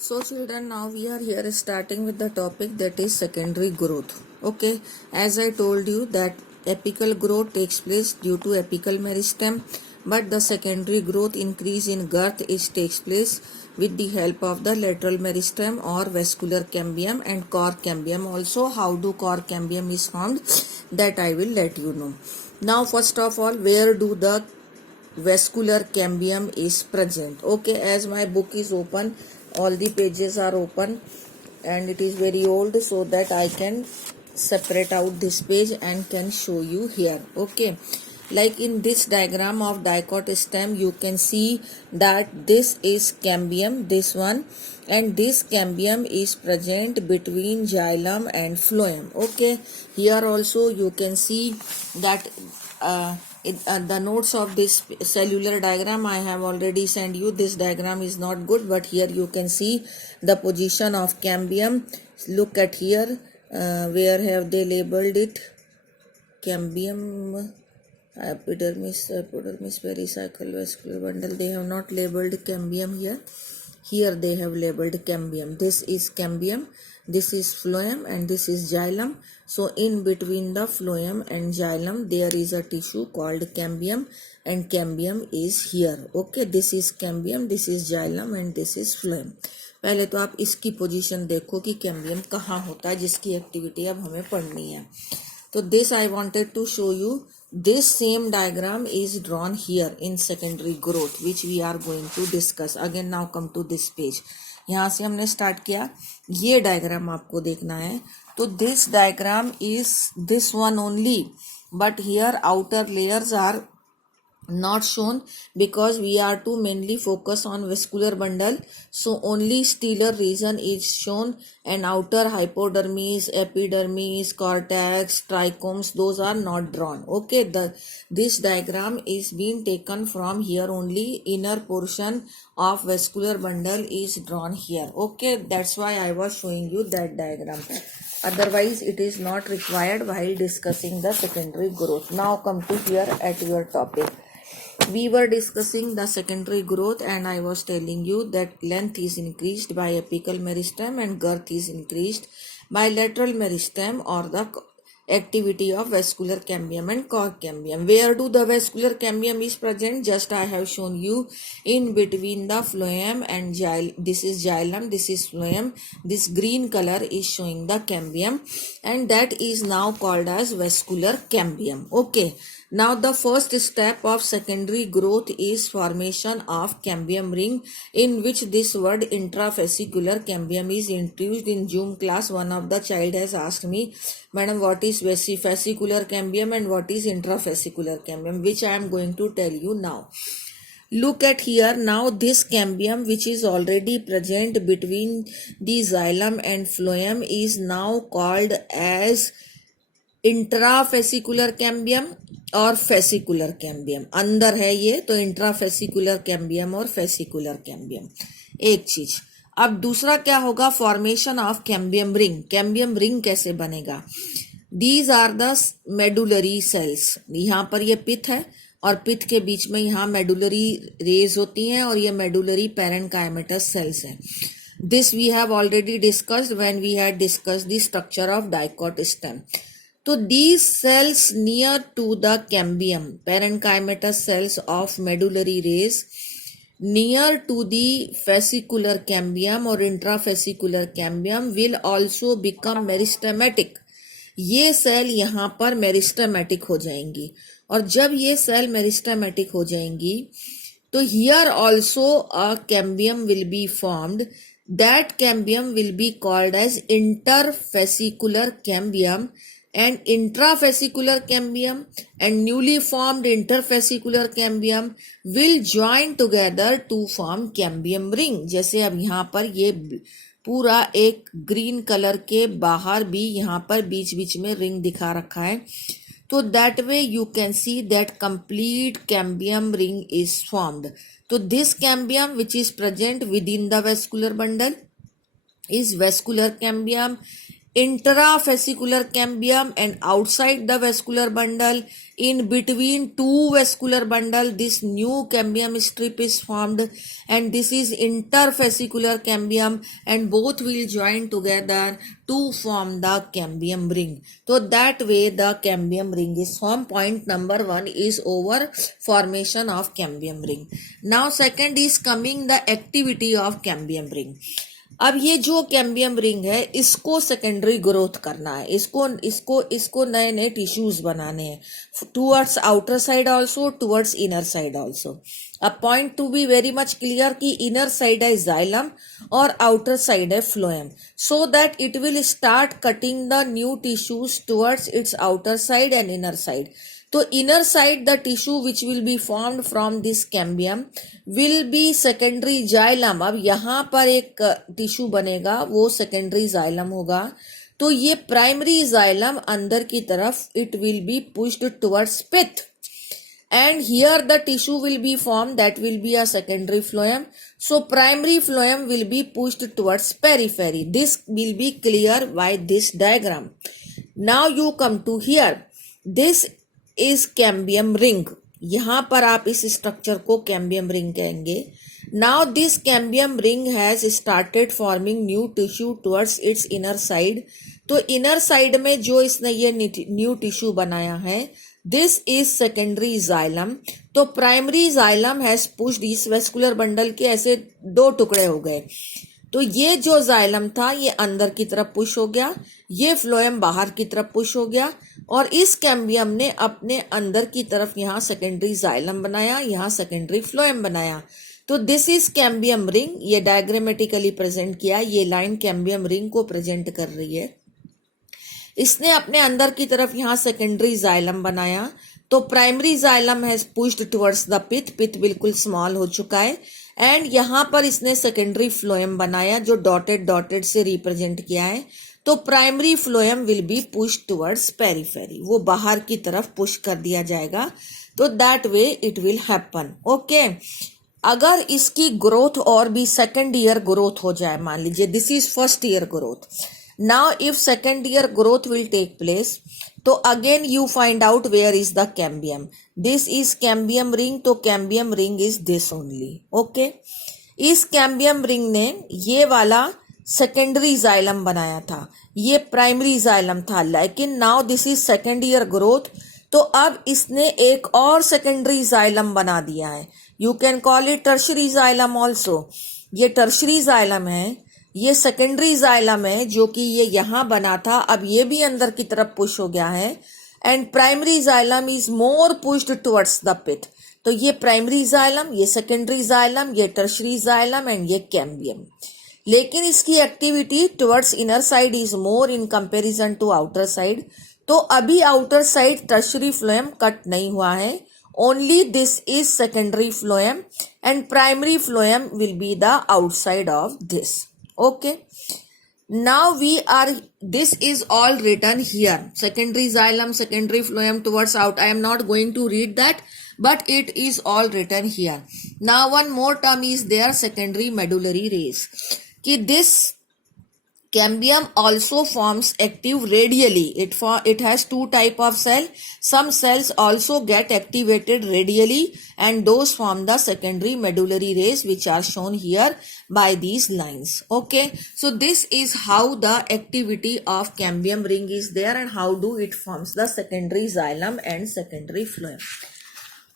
So children, now we are here starting with the topic that is secondary growth. Okay, as I told you that apical growth takes place due to apical meristem, but the secondary growth increase in girth takes place with the help of the lateral meristem or vascular cambium and cor cambium. Also, how do cor cambium is formed, that I will let you know. Now first of all, where do the vascular cambium is present? Okay, as my book is open, all the pages are open and it is very old, so that I can separate out this page and can show you here. Okay, like in this diagram of dicot stem, you can see that this is cambium, this one, and this cambium is present between xylem and phloem. Okay, here also you can see that the notes of this cellular diagram I have already sent you. This diagram is not good, but here you can see the position of cambium. Look at here, where have they labeled it? Cambium, epidermis, pericycle, vascular bundle. They have not labeled cambium here. Here they have labeled cambium. This is cambium, this is phloem, and this is xylem. So in between the phloem and xylem there is a tissue called cambium, and cambium is here. Okay, this is cambium, this is xylem, and this is phloem. पहले तो आप इसकी position देखो कि cambium कहाँ होता है, जिसकी एक्टिविटी अब हमें पढ़नी है. तो this I wanted to show you. This same diagram is drawn here in secondary growth, which we are going to discuss. Again, now come to this page. यहाँ से हमने स्टार्ट किया, ये डायग्राम आपको देखना है. तो this diagram is this one only, but here outer layers are not shown because we are to mainly focus on vascular bundle. So only stellar region is shown, and outer hypodermis, epidermis, cortex, trichomes, those are not drawn. Okay, this diagram is being taken from here only. Inner portion of vascular bundle is drawn here. Okay, that's why I was showing you that diagram. Otherwise it is not required while discussing the secondary growth. Now come to here at your topic. We were discussing the secondary growth, and I was telling you that length is increased by apical meristem and girth is increased by lateral meristem or the activity of vascular cambium and cor cambium. Where do the vascular cambium is present? Just I have shown you in between the phloem and xylem. This is xylem, this is phloem. This green color is showing the cambium, and that is now called as vascular cambium. Okay. Now the first step of secondary growth is formation of cambium ring, in which this word intrafascicular cambium is introduced. In Zoom class, one of the child has asked me, Madam, what is fascicular cambium and what is intrafascicular cambium, which I am going to tell you now. Look at here. Now this cambium, which is already present between the xylem and phloem, is now called as intrafascicular cambium और fascicular cambium. अंदर है ये, तो intrafascicular cambium और fascicular cambium एक चीज. अब दूसरा क्या होगा? Formation of cambium ring. Cambium ring कैसे बनेगा? These are the medullary cells. यहाँ पर ये पिथ है और पिथ के बीच में यहाँ मेडुलरी रेज होती हैं, और ये मेडुलरी पैरेन्काइमेटस सेल्स हैं. This we have already discussed when we had discussed the structure of dicot stem. So these cells near to the cambium, parenchymatous cells of medullary rays, near to the fascicular cambium or intrafascicular cambium will also become meristematic. ये cell यहाँ पर meristematic हो जाएंगी, और जब ये cell meristematic हो जाएंगी तो here also a cambium will be formed. That cambium will be called as interfascicular cambium, and intrafascicular cambium and newly formed interfascicular cambium will join together to form cambium ring. जैसे अब यहाँ पर ये पूरा एक ग्रीन कलर के बाहर भी यहाँ पर बीच बीच में रिंग दिखा रखा है. तो that way you can see that complete cambium ring is formed. So this cambium which is present within the vascular bundle is vascular cambium. Intrafascicular cambium, and outside the vascular bundle In between two vascular bundle, this new cambium strip is formed, and this is interfascicular cambium, and both will join together to form the cambium ring. So that way the cambium ring is formed. Point number 1 is over, formation of cambium ring. Now second is coming the activity of cambium ring. अब ये जो cambium ring है इसको secondary growth करना है, इसको नए नए टिश्यूज बनाने हैं towards outer side also, towards inner side also. A point to be very much clear कि इनर साइड है जाइलम और आउटर साइड है phloem, so that it will start cutting the new tissues towards its outer side and inner side. तो inner side the tissue which will be formed from this cambium will be secondary xylem. अब यहाँ पर एक tissue बनेगा वो secondary xylem होगा. तो ये प्राइमरी जाइलम अंदर की तरफ it will be pushed towards pith, and here the tissue will be formed that will be a secondary phloem. So primary phloem will be pushed towards periphery. This will be clear by this diagram. Now you come to here. This is cambium ring. यहाँ पर आप इस structure को cambium ring कहेंगे. Now this cambium ring has started forming new tissue towards its inner side. तो inner side में जो इसने ये न्यू टिश्यू बनाया है दिस इज सेकेंडरी जाइलम. तो प्राइमरी जाइलम हैज पुश्ड इस वेस्कुलर बंडल के ऐसे दो टुकड़े हो गए. तो ये जो जाइलम था ये अंदर की तरफ पुश हो गया, ये फ्लोएम बाहर की तरफ पुश हो गया, और इस कैम्बियम ने अपने अंदर की तरफ यहाँ सेकेंडरी जाइलम बनाया, यहाँ सेकेंडरी फ्लोएम बनाया. तो दिस इज कैम्बियम रिंग. ये डायग्रामेटिकली प्रेजेंट किया, ये लाइन कैम्बियम रिंग को प्रेजेंट कर रही है. इसने अपने अंदर की तरफ यहाँ सेकेंडरी जाइलम बनाया. तो primary xylem has pushed towards the pith, pith बिल्कुल स्मॉल हो चुका है, एंड यहाँ पर इसने सेकेंडरी फ्लोएम बनाया जो डॉटेड से रिप्रेजेंट किया है. तो primary phloem will B push towards periphery, वो बाहर की तरफ पुश कर दिया जाएगा. तो that way it will happen. Okay, अगर इसकी ग्रोथ और भी सेकेंड ईयर ग्रोथ हो जाए, मान लीजिए this is first year growth. Now if second year growth will take place, तो again you find out where is the cambium. This is cambium ring, तो cambium ring is this only. Okay, इस cambium ring ने ये वाला secondary xylem बनाया था, ये primary xylem था, लेकिन now this is second year growth. तो अब इसने एक और सेकेंडरी जाइलम बना दिया है. You can call it tertiary xylem also. ये टर्शरी जाइलम है, ये सेकेंडरी जाइलम है जो कि ये यहाँ बना था, अब ये भी अंदर की तरफ पुश हो गया है, and primary xylem is more pushed towards the pith. तो ये प्राइमरी जाइलम, ये सेकेंडरी जाइलम, ये टर्शरी जाइलम एंड ये कैम्बियम. लेकिन इसकी activity towards inner side is more in comparison to outer side. तो अभी outer side tertiary phloem cut नहीं हुआ है, only this is secondary phloem and primary phloem will be the outside of this. Okay, now this is all written here. Secondary xylem, secondary phloem towards out. I am not going to read that, but it is all written here. Now one more term is there, secondary medullary rays. कि this cambium also forms active radially. It has two type of cell. Some cells also get activated radially, and those form the secondary medullary rays, which are shown here by these lines. Okay, so this is how the activity of cambium ring is there, and how do it forms the secondary xylem and secondary phloem.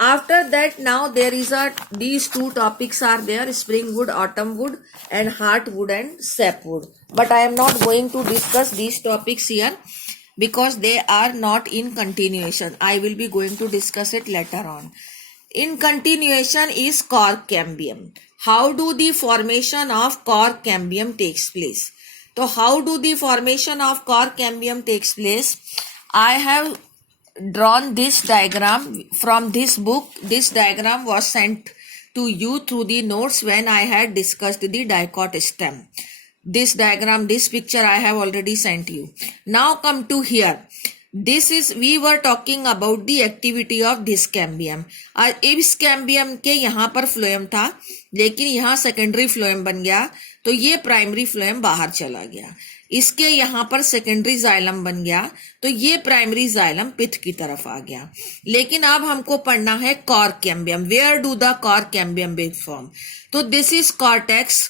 After that, now there is these two topics are there, spring wood, autumn wood, and heartwood and sapwood. But I am not going to discuss these topics here because they are not in continuation. I will be going to discuss it later on. In continuation is cork cambium. How do the formation of cork cambium takes place? So how do the formation of cork cambium takes place? I have drawn this diagram from this book. This diagram was sent to you through the notes when I had discussed the dicot stem. This diagram, this picture I have already sent you. Now come to here. This is, we were talking about the activity of this cambium. इस cambium के यहाँ पर phloem था, लेकिन यहाँ secondary phloem बन गया. तो ये प्राइमरी फ्लोएम बाहर चला गया, इसके यहाँ पर सेकेंडरी जाइलम बन गया, तो ये प्राइमरी जाइलम पिथ की तरफ आ गया। लेकिन अब हमको पढ़ना है cork cambium. Where do the cork cambium be form? तो दिस इज कॉर्टेक्स,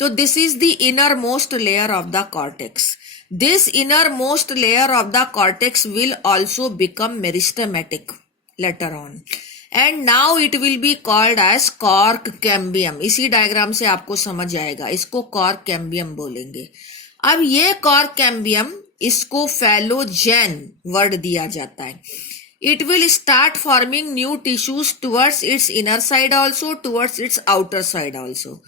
तो this is the innermost layer of the cortex. This innermost layer of the cortex will also become meristematic later on, and now it will be called as cork cambium. इसी diagram से आपको समझ आएगा, इसको cork cambium बोलेंगे। अब ये cork cambium, इसको फेलोजेन वर्ड दिया जाता है। It will start forming new tissues towards its inner side also, towards its outer side also.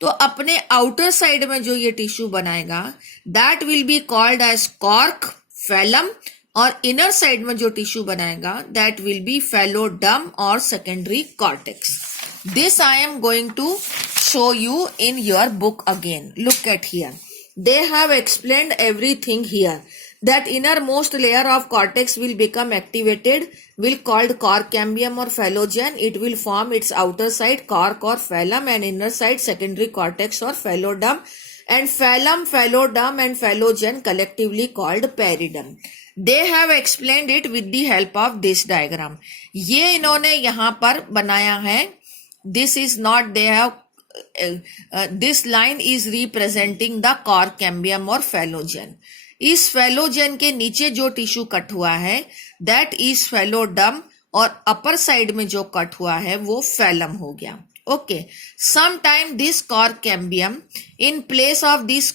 तो अपने आउटर साइड में जो ये टिश्यू बनाएगा, that will be called as cork phellem, और इनर साइड में जो टिश्यू बनाएगा दैट विल बी फेलोडम और secondary cortex. This I am going to show you in your book again. Look at here, they have explained everything here. That innermost layer of cortex will become activated, will called cork cambium or phallogen. It will form its outer side cork or phallum and inner side secondary cortex or phallodum, and phallum, phallodum and phallogen collectively called peridum. They have explained it with the help of this diagram. ये इन्होंने यहाँ पर बनाया है. This is not, they have this line is representing the cork cambium or phallogen. इस phallogen के नीचे जो टिश्यू कट हुआ है that is phallodum, और अपर साइड में जो कट हुआ है वो phallum हो गया. Okay, sometime this cork cambium, in place of this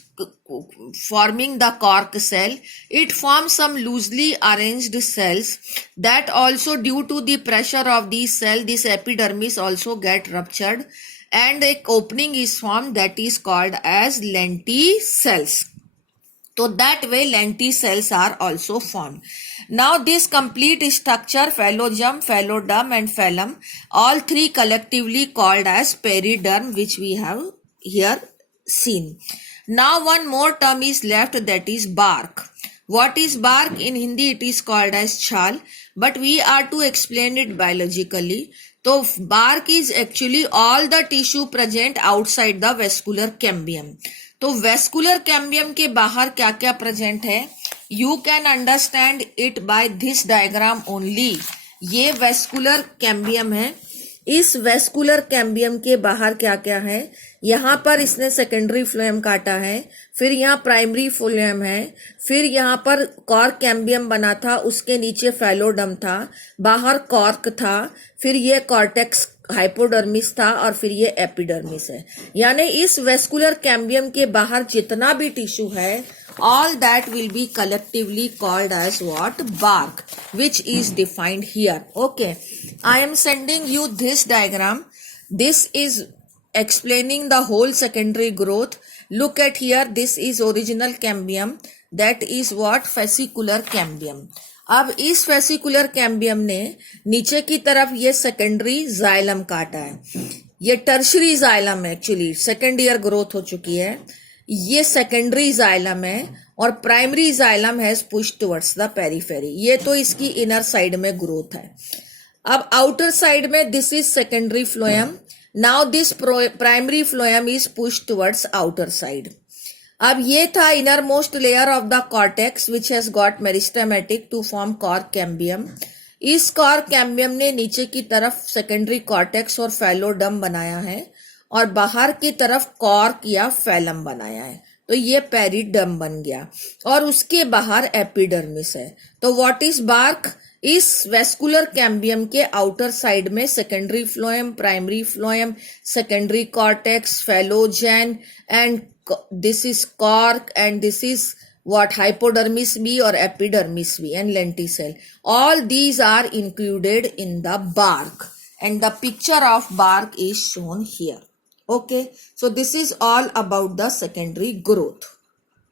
forming the cork cell, it forms some loosely arranged cells that also, due to the pressure of these cells, this epidermis also get ruptured, and a opening is formed that is called as lenticels. So that way lenticels are also formed. Now this complete structure, phallogem, phallodum and phallum, all three collectively called as periderm, which we have here seen. Now one more term is left, that is bark. What is bark? In Hindi it is called as chhal, but we are to explain it biologically. तो bark is actually all the tissue present outside the vascular cambium. तो vascular cambium के बाहर क्या क्या present है? You can understand it by this diagram only. ये vascular cambium है. इस vascular cambium के बाहर क्या क्या है? यहाँ पर इसने secondary phloem काटा है, फिर यहाँ primary phloem है, फिर यहाँ पर cork cambium बना था, उसके नीचे phallodum था, बाहर cork था, फिर ये cortex hypodermis था, और फिर ये epidermis है. यानी इस vascular cambium के बाहर जितना भी टिश्यू है, all that will be collectively called as what? Bark, which is defined here. Okay, I am sending you this diagram. This is explaining the whole secondary growth. Look at here, this is original cambium, that is what? Fascicular cambium. अब इस fascicular cambium ने नीचे की तरफ ये secondary xylem काटा है. ये tertiary xylem है, actually second year growth हो चुकी है. ये secondary xylem है, और primary xylem has pushed towards the periphery. ये तो इसकी inner side में growth है. अब outer side में this is secondary phloem. Now this primary phloem is pushed towards outer side. अब ये था innermost layer of the cortex which has got meristematic to form cork cambium. इस cork cambium ने नीचे की तरफ secondary cortex और phallodum बनाया है, और बाहर की तरफ cork या phallum बनाया है. तो ये पेरिडम बन गया, और उसके बाहर एपिडर्मिस है. तो व्हाट इज बार्क? इस वेस्कुलर कैम्बियम के आउटर साइड में secondary phloem, primary phloem, secondary cortex, phellogen, and this is cork, and this is what? Hypodermis B or epidermis B, and lenticel. All these are included in the bark, and the picture of bark is shown here. Okay, so this is all about the secondary growth.